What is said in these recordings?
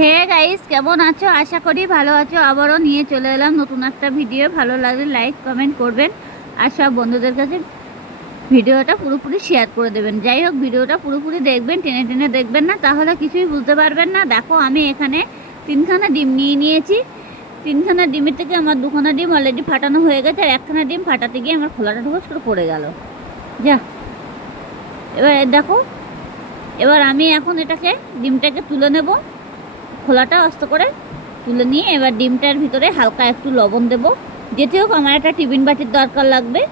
Hey guys কেমন আছো? আশা করি ভালো আছো। আবারও নিয়ে চলে এলাম নতুন একটা ভিডিও ভালো লাগলে লাইক কমেন্ট করবেন। আর সব বন্ধুদের কাছে ভিডিওটা পুরোপুরি শেয়ার করে দেবেন। যাই হোক ভিডিওটা পুরোপুরি দেখবেন, টেনে টেনে দেখবেন না, তাহলে কিছুই বুঝতে পারবেন না। দেখো, আমি এখানে তিনখানা ডিম নিয়ে নিয়েছি। তিনখানা ডিমের থেকে আমার দুখানা ডিম অলরেডি ফাটানো হয়ে গেছে, আর একখানা ডিম ফাটাতে গিয়ে আমার খোলাটা ঢোকাস করে পড়ে গেল। যা, এবার দেখো, এবার আমি এখন এটাকে, ডিমটাকে তুলে নেব। খোলাটা আস্তে করে তুলে নিয়ে এবার ডিমটার ভিতরে হালকা একটু লবণ দেব। যেতে হোক, আমার একটা টিফিন বাটির দরকার লাগবে।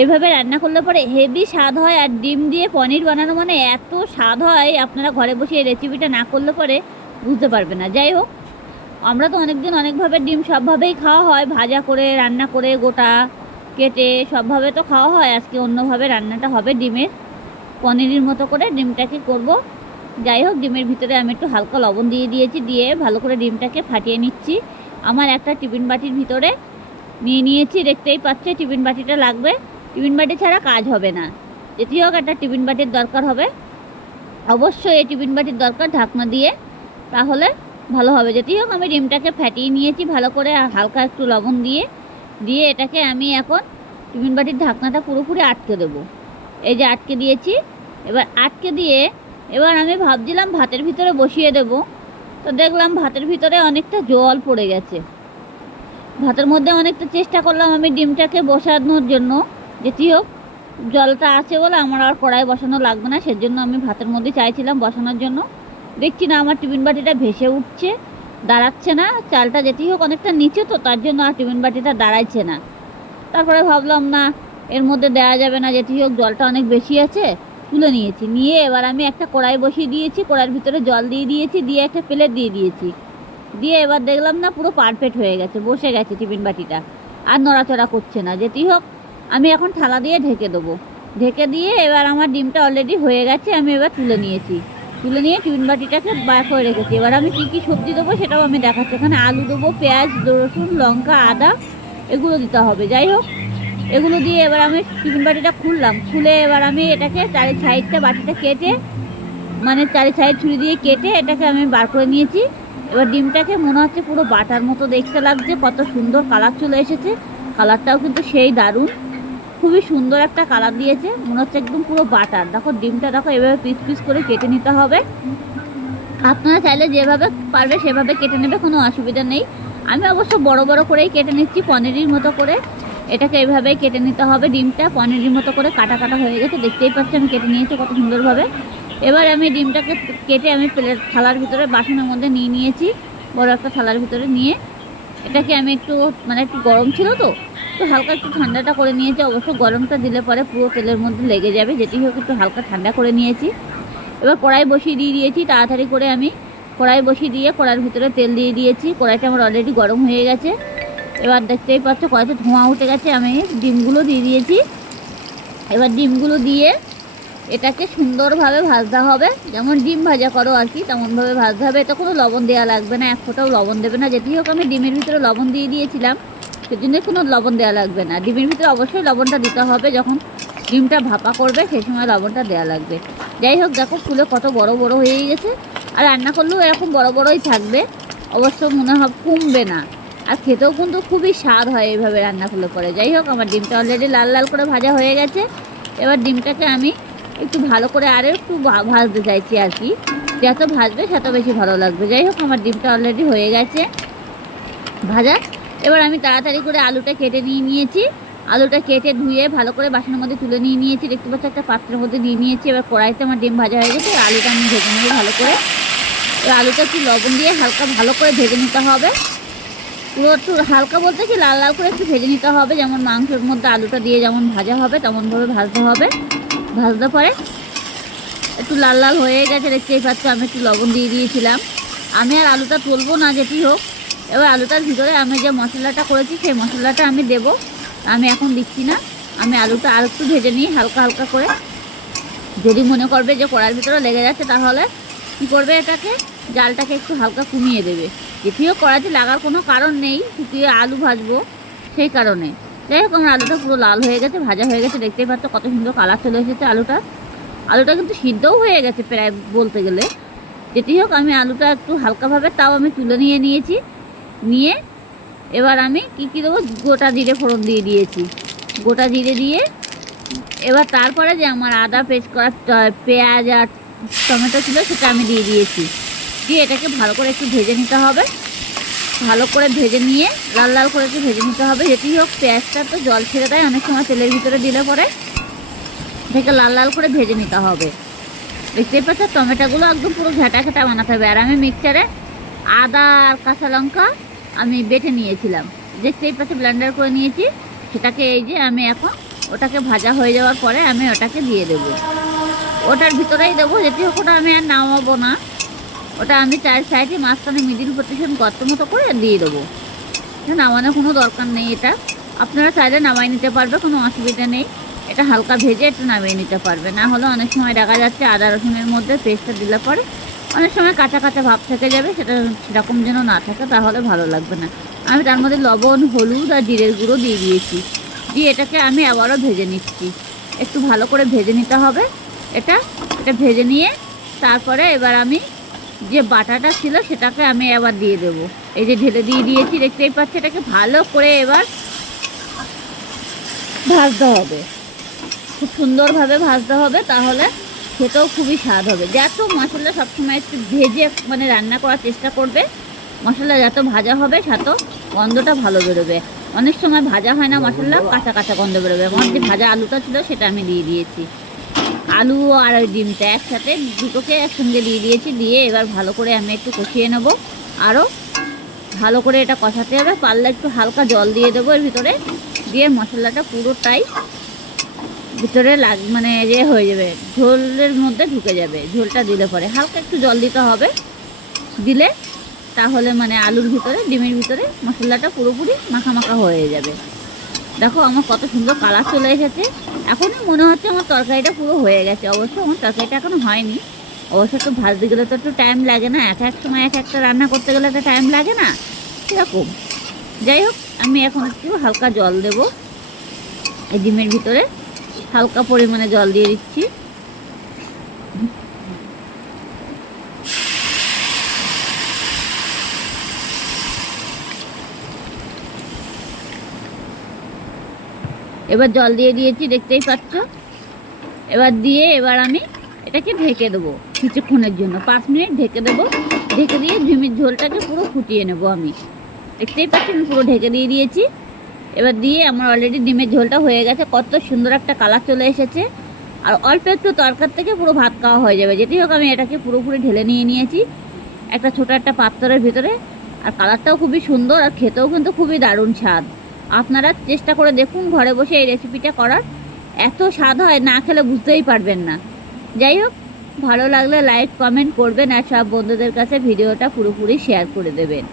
এইভাবে রান্না করলে পরে হেভি স্বাদ হয় আর ডিম দিয়ে পনির বানানো মানে এত স্বাদ হয়, আপনারা ঘরে বসে এই রেসিপিটা না করলে পরে বুঝতে পারবে না। যাই হোক, আমরা তো অনেকদিন অনেকভাবে ডিম সবভাবেই খাওয়া হয়। ভাজা করে, রান্না করে, গোটা কেটে সবভাবে তো খাওয়া হয়। আজকে অন্যভাবে রান্নাটা হবে ডিমের। পনিরের মতো করে ডিমটাকে করব। যাই হোক ডিমের ভিতরে আমি একটু হালকা লবণ দিয়ে দিয়েছি, দিয়ে ভালো করে ডিমটাকে ফাটিয়ে নিচ্ছি। আমার একটা টিফিন বাটির ভিতরে নিয়ে নিয়েছি, দেখতেই পাচ্ছে টিফিন বাটিটা লাগবে। টিফিন বাটি ছাড়া কাজ হবে না। যেটি হোক, একটা টিফিন বাটির দরকার হবে। অবশ্যই এই টিফিন বাটির দরকার ঢাকনা দিয়ে, তাহলে ভালো হবে। যেটি হোক, আমি ডিমটাকে ফাটিয়ে নিয়েছি ভালো করে হালকা একটু লবণ দিয়ে দিয়ে এটাকে আমি এখন টিফিন বাটির ঢাকনাটা পুরোপুরি আটকে দেবো। এই যে আটকে দিয়েছি। এবার আটকে দিয়ে এবার আমি ভাবছিলাম ভাতের ভিতরে বসিয়ে দেব। তো দেখলাম ভাতের ভিতরে অনেকটা জল পড়ে গেছে। ভাতের মধ্যে অনেকটা চেষ্টা করলাম আমি ডিমটাকে বসানোর জন্য। যেটি হোক, জলটা আছে বলে আমার আর কড়াই বসানো লাগবে না, সেজন্য আমি ভাতের মধ্যে চাইছিলাম বসানোর জন্য। দেখছি না, আমার টিফিন বাটিটা ভেসে উঠছে, দাঁড়াচ্ছে না। চালটা যেটি হোক অনেকটা নিচে তো, তার জন্য আর টিফিন বাটিটা দাঁড়াচ্ছে না। তারপরে ভাবলাম, না, এর মধ্যে দেওয়া যাবে না, যেটি হোক জলটা অনেক বেশি আছে। তুলে নিয়েছি। নিয়ে এবার আমি একটা কড়াই বসিয়ে দিয়েছি, কড়াইয়ের ভিতরে জল দিয়ে দিয়েছি, দিয়ে একটা প্লেট দিয়ে দিয়েছি। দিয়ে এবার দেখলাম না পুরো পারফেক্ট হয়ে গেছে, বসে গেছে টিফিন বাটিটা। আর নড়াচড়া করছে না যেটি হোক, আমি এখন থালা দিয়ে ঢেকে দেবো। ঢেকে দিয়ে এবার আমার ডিমটা অলরেডি হয়ে গেছে, আমি এবার তুলে নিয়েছি। তুলে নিয়ে টিফিন বাটিটাকে বার করে রেখেছি। এবার আমি কী কী সবজি দেবো সেটাও আমি দেখাচ্ছি। এখানে আলু দেবো, পেঁয়াজ, রসুন, লঙ্কা, আদা, এগুলো দিতে হবে। যাই হোক এগুলো দিয়ে এবার আমি টিফিন বাটিটা খুললাম। খুলে এবার আমি এটাকে চারি সাইডটা বাটিটা কেটে মানে চারি সাইড ছুরি দিয়ে কেটে এটাকে আমি বার করে নিয়েছি। এবার ডিমটাকে মনে হচ্ছে পুরো বাটার মতো দেখতে লাগছে, কত সুন্দর কালার চলে এসেছে। কালারটাও কিন্তু সেই দারুণ। খুবই সুন্দর একটা কালার দিয়েছে, মনে হচ্ছে একদম পুরো বাটার। দেখো ডিমটা দেখো এভাবে পিস পিস করে কেটে নিতে হবে। আপনারা চাইলে যেভাবে পারবে সেভাবে কেটে নেবে, কোনো অসুবিধা নেই। আমি অবশ্য বড় বড় করেই কেটে নিচ্ছি, পনিরের মতো করে। এটাকে এইভাবেই কেটে নিতে হবে, ডিমটা পনিরের মতো করে কাটা কাটা হয়ে গেছে, দেখতেই পাচ্ছি আমি কেটে নিয়েছি কত সুন্দরভাবে। এবার আমি ডিমটাকে কেটে আমি প্লেট থালার ভিতরে বাসনের মধ্যে নিয়ে নিয়েছি, বড় একটা থালার ভিতরে নিয়ে। এটাকে আমি একটু মানে একটু গরম ছিল তো তো হালকা একটু ঠান্ডাটা করে নিয়েছি, অবশ্য গরমটা দিলে পরে পুরো তেলের মধ্যে লেগে যাবে, যেটি হোক একটু হালকা ঠান্ডা করে নিয়েছি। এবার কড়াই বসিয়ে দিয়ে দিয়েছি, তাড়াতাড়ি করে আমি কড়াই বসিয়ে দিয়ে কড়াইয়ের ভিতরে তেল দিয়ে দিয়েছি, কড়াইটা আমার অলরেডি গরম হয়ে গেছে। এবার দেখতেই পাচ্ছ কড়াইতে ধোঁয়া উঠে গেছে, আমি ডিমগুলো দিয়ে দিয়েছি। এবার ডিমগুলো দিয়ে এটাকে সুন্দরভাবে ভাজতে হবে। যেমন ডিম ভাজা করো আর কি, তেমনভাবে ভাজতে হবে। এটা কোনো লবণ দেওয়া লাগবে না, এক ফোঁটাও লবণ দেবে না। যেটি হোক আমি ডিমের ভিতরে লবণ দিয়ে দিয়েছিলাম সেজন্য কোনো লবণ দেওয়া লাগবে না। ডিমের ভিতরে অবশ্যই লবণটা দিতে হবে, যখন ডিমটা ভাপা করবে সেই সময় লবণটা দেওয়া লাগবে। যাই হোক, দেখো ফুলে কত বড় বড় হয়ে গেছে। আর রান্না করলেও এরকম বড় বড়ই থাকবে। অবশ্য মনে হয় কমবে না। আর খেতেও কিন্তু খুবই স্বাদ হয় এইভাবে রান্না করলে পরে যাই হোক, আমার ডিমটা অলরেডি লাল লাল করে ভাজা হয়ে গেছে। এবার ডিমটাকে আমি একটু ভালো করে আরও একটু ভাজতে চাইছি আর কি। যত ভাজবে তত বেশি ভালো লাগবে। যাই হোক, আমার ডিমটা অলরেডি হয়ে গেছে। ভাজা। এবার আমি তাড়াতাড়ি করে আলুটা কেটে নিয়ে নিয়েছি। আলুটা কেটে ধুয়ে ভালো করে বাসনের মধ্যে তুলে নিয়ে নিয়েছি। দেখতে পাচ্ছি, একটা পাত্রের মধ্যে দিয়ে নিয়েছি। এবার কড়াইতে আমার ডিম ভাজা হয়ে গেছে। আলুটা আমি ভেজে নেব ভালো করে। এবার আলুটা একটু লবণ দিয়ে হালকা ভালো করে ভেজে নিতে হবে। পুরো একটু হালকা বলতে কি, লাল লাল করে একটু ভেজে নিতে হবে। যেমন মাংসের মধ্যে আলুটা দিয়ে যেমন ভাজা হবে, তেমনভাবে ভাজতে হবে। ভাজতে পরে একটু লাল লাল হয়ে গেছে, দেখতেই পাচ্ছ আমি একটু লবণ দিয়ে দিয়েছিলাম। আমি আর আলুটা তুলবো না, যেটি হোক। এবার আলুটার ভিতরে আমি যে মশলাটা করেছি, সেই মশলাটা আমি দেব। আমি এখন দিচ্ছি না। আমি আলুটা আর একটু ভেজে নিই, হালকা হালকা করে। যদি মনে করবে যে কড়ার ভিতরে লেগে যাচ্ছে, তাহলে কী করবে এটাকে? জালটাকে একটু হালকা কমিয়ে দেবে। যেটিও কড়াইতে লাগার কোনো কারণ নেই, শুকিয়ে আলু ভাজবো সেই কারণে। যাই হোক, আমার আলুটা পুরো লাল হয়ে গেছে, ভাজা হয়ে গেছে, দেখতেই পাচ্ছ কত সুন্দর কালার চলে এসেছে আলুটা। আলুটা কিন্তু সিদ্ধও হয়ে গেছে প্রায় বলতে গেলে। যেটি হোক, আমি আলুটা একটু হালকাভাবে, তাও আমি তুলে নিয়ে নিয়েছি। নিয়ে এবার আমি কি কী দেবো? গোটা জিরে ফোড়ন দিয়ে দিয়েছি। গোটা জিরে দিয়ে এবার তারপরে যে আমার আদা পেস্ট করা পেঁয়াজ আর টমেটো ছিল, সেটা আমি দিয়ে দিয়েছি। দিয়ে এটাকে ভালো করে একটু ভেজে নিতে হবে। ভালো করে ভেজে নিয়ে লাল লাল করে একটু ভেজে নিতে হবে। যেটি হোক, পেঁয়াজটা তো জল ছেড়ে দেয়, অনেক সময় তেলের ভিতরে দিলে পরে এটাকে লাল লাল করে ভেজে নিতে হবে। দেখতেই পাচ্ছ, টমেটোগুলো একদম পুরো ঘেটা ঘেটা বানাতে হবে। আর আমি মিক্সচারে আদা আর কাঁচা লঙ্কা আমি বেটে নিয়েছিলাম। দেখতেই পাচ্ছ ব্লেন্ডার করে নিয়েছি। সেটাকে এই যে আমি এখন ওটাকে ভাজা হয়ে যাওয়ার পরে আমি ওটাকে দিয়ে দেবো। ওটার ভিতরেই দেবো, যেটি হোক, ওটা আমি আর নামাবো না। ওটা আমি চার সাইডে মাঝখানে মিডিল পজিশন গর্ত মতো করে দিয়ে দেবো। নামানোর কোনো দরকার নেই এটা। আপনারা চাইলে নামাই নিতে পারবে, কোনো অসুবিধা নেই। এটা হালকা ভেজে একটু নামিয়ে নিতে পারবে। না হলে অনেক সময় দেখা যাচ্ছে আদা রসুনের মধ্যে পেস্টটা দিলে পরে অনেক সময় কাঁচা কাঁচা ভাব থেকে যাবে, সেটা সেরকম যেন না থাকে, তাহলে ভালো লাগবে না। আমি তার মধ্যে লবণ, হলুদ আর জিরের গুঁড়ো দিয়ে দিয়েছি। দিয়ে এটাকে আমি আবারও ভেজে নিচ্ছি। একটু ভালো করে ভেজে নিতে হবে। এটা এটা ভেজে নিয়ে তারপরে এবার আমি যে বাটাটা ছিল সেটাকে আমি আবার দিয়ে দেবো। এই যে ঢেলে দিয়ে দিয়েছি, দেখতেই পাচ্ছি, এটাকে ভালো করে এবার ভাজতে হবে। খুব সুন্দরভাবে ভাজতে হবে, তাহলে খেতেও খুবই স্বাদ হবে। যত মশলা সবসময় একটু ভেজে মানে রান্না করার চেষ্টা করবে, মশলা যত ভাজা হবে, তত গন্ধটা ভালো বেরোবে। অনেক সময় ভাজা হয় না মশলা, কাঁচা কাঁচা গন্ধ বেরোবে। আমার যে ভাজা আলুটা ছিল, সেটা আমি দিয়ে দিয়েছি। আলু আর ওই ডিমটা একসাথে দুটোকে একসঙ্গে দিয়ে দিয়েছি, দিয়ে এবার ভালো করে আমি একটু কষিয়ে নেব। আরও ভালো করে এটা কষাতে হবে, পারলে একটু হালকা জল দিয়ে দেবো এর ভিতরে, দিয়ে মশলাটা পুরোটাই ভিতরে লাগ মানে ইয়ে হয়ে যাবে, ঝোলের মধ্যে ঢুকে যাবে, ঝোলটা দিলে পরে। হালকা একটু জল দিতে হবে, দিলে তাহলে মানে আলুর ভিতরে, ডিমের ভিতরে মশলাটা পুরোপুরি মাখা মাখা হয়ে যাবে। দেখো আমার কত সুন্দর কালার চলে এসেছে। এখনই মনে হচ্ছে আমার তরকারিটা পুরো হয়ে গেছে। অবশ্য আমার তরকারিটা এখনও হয়নি। অবশ্য একটু ভাজতে গেলে তো একটু টাইম লাগে না। এক এক সময় এক একটা রান্না করতে গেলে তো টাইম লাগে না। সেরকম যাই হোক, আমি এখন একটু হালকা জল দেব। এই ডিমের ভিতরে হালকা পরিমাণে জল দিয়ে দিচ্ছি। এবার জল দিয়ে দিয়েছি, দেখতেই পাচ্ছ? এবার দিয়ে এবার আমি এটাকে ঢেকে দেবো কিছুক্ষণের জন্য। পাঁচ মিনিট ঢেকে দেবো। ঢেকে দিয়ে ঝিমির ঝোলটাকে পুরো ফুটিয়ে নেব আমি। দেখতেই পাচ্ছি, আমি পুরো ঢেকে দিয়ে দিয়েছি। এবার দিয়ে আমার অলরেডি ডিমের ঝোলটা হয়ে গেছে। কত সুন্দর একটা কালার চলে এসেছে। আর অল্প একটু তরকার থেকে পুরো ভাত খাওয়া হয়ে যাবে। যেটি হোক, আমি এটাকে পুরোপুরি ঢেলে নিয়ে নিয়েছি। একটা ছোট একটা পাত্রের ভিতরে। আর কালারটাও খুবই সুন্দর আর খেতেও কিন্তু খুবই দারুণ স্বাদ। আপনারা চেষ্টা করে দেখুন, ঘরে বসে এই রেসিপিটা করার। এত স্বাদ হয়, না খেলে বুঝতেই পারবেন না। যাই হোক, ভালো লাগলে লাইক কমেন্ট করবেন আর সব বন্ধুদের কাছে ভিডিওটা পুরোপুরি শেয়ার করে দেবেন।